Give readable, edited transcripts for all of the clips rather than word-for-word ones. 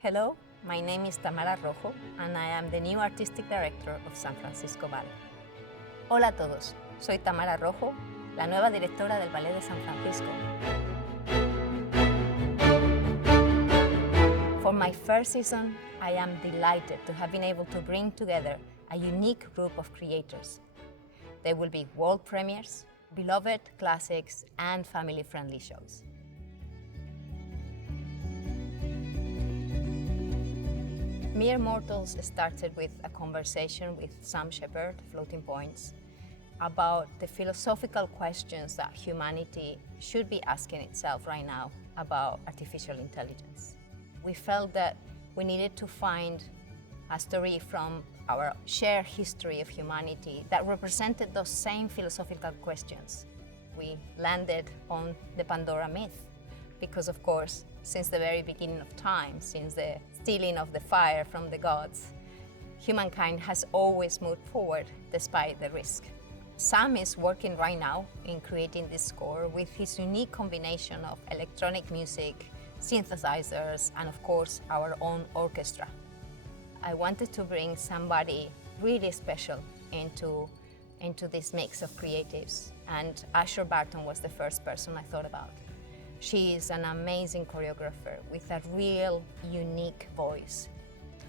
Hello, my name is Tamara Rojo and I am the new Artistic Director of San Francisco Ballet. Hola a todos, soy Tamara Rojo, la nueva directora del Ballet de San Francisco. For my first season, I am delighted to have been able to bring together a unique group of creators. There will be world premieres, beloved classics, and family-friendly shows. Mere Mortals started with a conversation with Sam Shepard, Floating Points, about the philosophical questions that humanity should be asking itself right now about artificial intelligence. We felt that we needed to find a story from our shared history of humanity that represented those same philosophical questions. We landed on the Pandora myth because, of course, since the very beginning of time, since the stealing of the fire from the gods, humankind has always moved forward despite the risk. Sam is working right now in creating this score with his unique combination of electronic music, synthesizers, and of course, our own orchestra. I wanted to bring somebody really special into this mix of creatives, and Asher Barton was the first person I thought about. She is an amazing choreographer with a real unique voice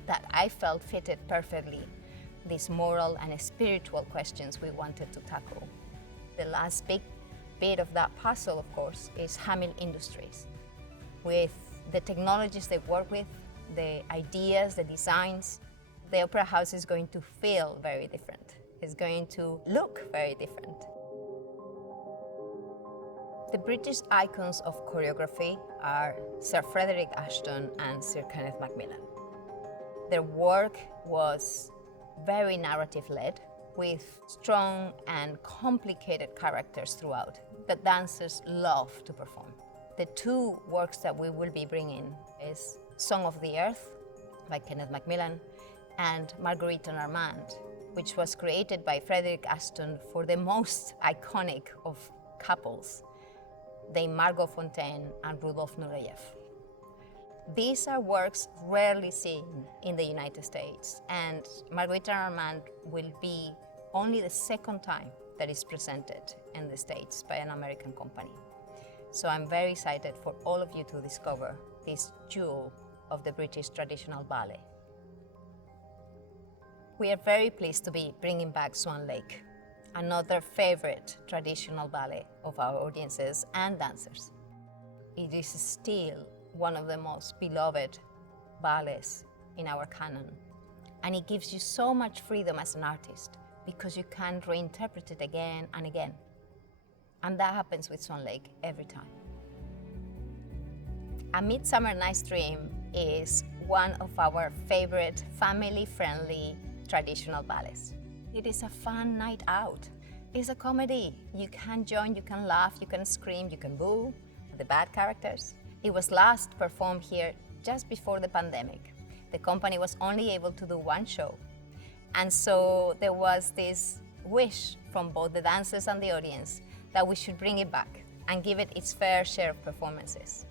that I felt fitted perfectly these moral and spiritual questions we wanted to tackle. The last big bit of that puzzle, of course, is Hamill Industries. With the technologies they work with, the ideas, the designs, the opera house is going to feel very different. It's going to look very different. The British icons of choreography are Sir Frederick Ashton and Sir Kenneth Macmillan. Their work was very narrative-led, with strong and complicated characters throughout that dancers love to perform. The two works that we will be bringing is Song of the Earth by Kenneth Macmillan and Marguerite and Armand, which was created by Frederick Ashton for the most iconic of couples, they Margot Fonteyn and Rudolf Nureyev. These are works rarely seen in the United States, and Marguerite and Armand will be only the second time that is presented in the States by an American company. So I'm very excited for all of you to discover this jewel of the British traditional ballet. We are very pleased to be bringing back Swan Lake, another favorite traditional ballet of our audiences and dancers. It is still one of the most beloved ballets in our canon, and it gives you so much freedom as an artist because you can reinterpret it again and again. And that happens with Swan Lake every time. A Midsummer Night's Dream is one of our favorite family-friendly traditional ballets. It is a fun night out. It's a comedy. You can join, you can laugh, you can scream, you can boo the bad characters. It was last performed here just before the pandemic. The company was only able to do one show. And so there was this wish from both the dancers and the audience that we should bring it back and give it its fair share of performances.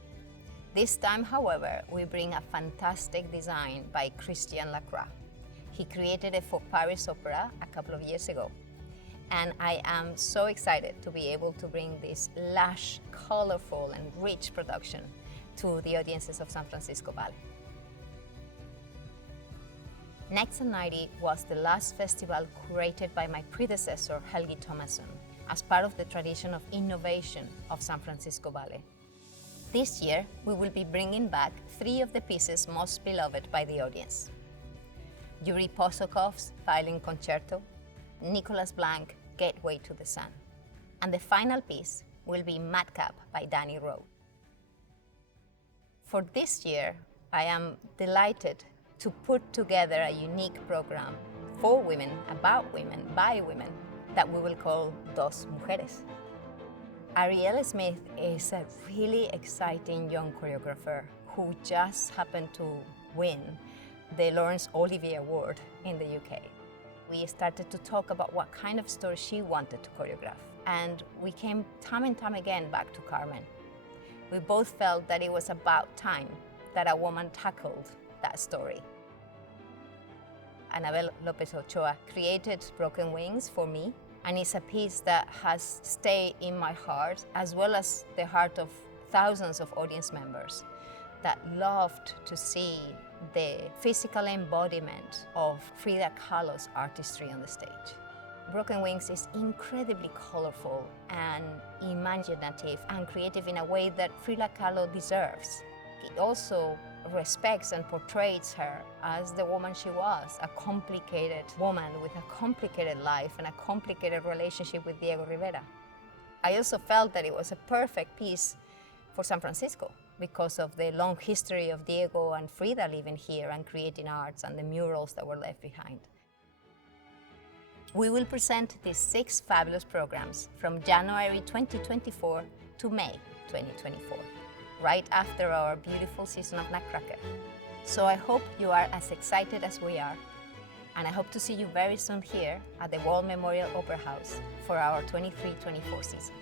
This time, however, we bring a fantastic design by Christian Lacroix. He created it for Paris Opera a couple of years ago. And I am so excited to be able to bring this lush, colorful, and rich production to the audiences of San Francisco Ballet. Next and 90 was the last festival curated by my predecessor, Helgi Thomasson, as part of the tradition of innovation of San Francisco Ballet. This year, we will be bringing back 3 of the pieces most beloved by the audience. Yuri Posokov's Violin Concerto, Nicholas Blanc, Gateway to the Sun. And the final piece will be Madcap by Danny Rowe. For this year, I am delighted to put together a unique program for women, about women, by women, that we will call Dos Mujeres. Arielle Smith is a really exciting young choreographer who just happened to win the Laurence Olivier Award in the UK. We started to talk about what kind of story she wanted to choreograph, and we came time and time again back to Carmen. We both felt that it was about time that a woman tackled that story. Anabel Lopez Ochoa created Broken Wings for me, and it's a piece that has stayed in my heart, as well as the heart of thousands of audience members that loved to see the physical embodiment of Frida Kahlo's artistry on the stage. Broken Wings is incredibly colorful and imaginative and creative in a way that Frida Kahlo deserves. It also respects and portrays her as the woman she was, a complicated woman with a complicated life and a complicated relationship with Diego Rivera. I also felt that it was a perfect piece for San Francisco because of the long history of Diego and Frida living here and creating arts and the murals that were left behind. We will present these 6 fabulous programs from January 2024 to May 2024, right after our beautiful season of Nutcracker. So I hope you are as excited as we are, and I hope to see you very soon here at the World Memorial Opera House for our 23-24 season.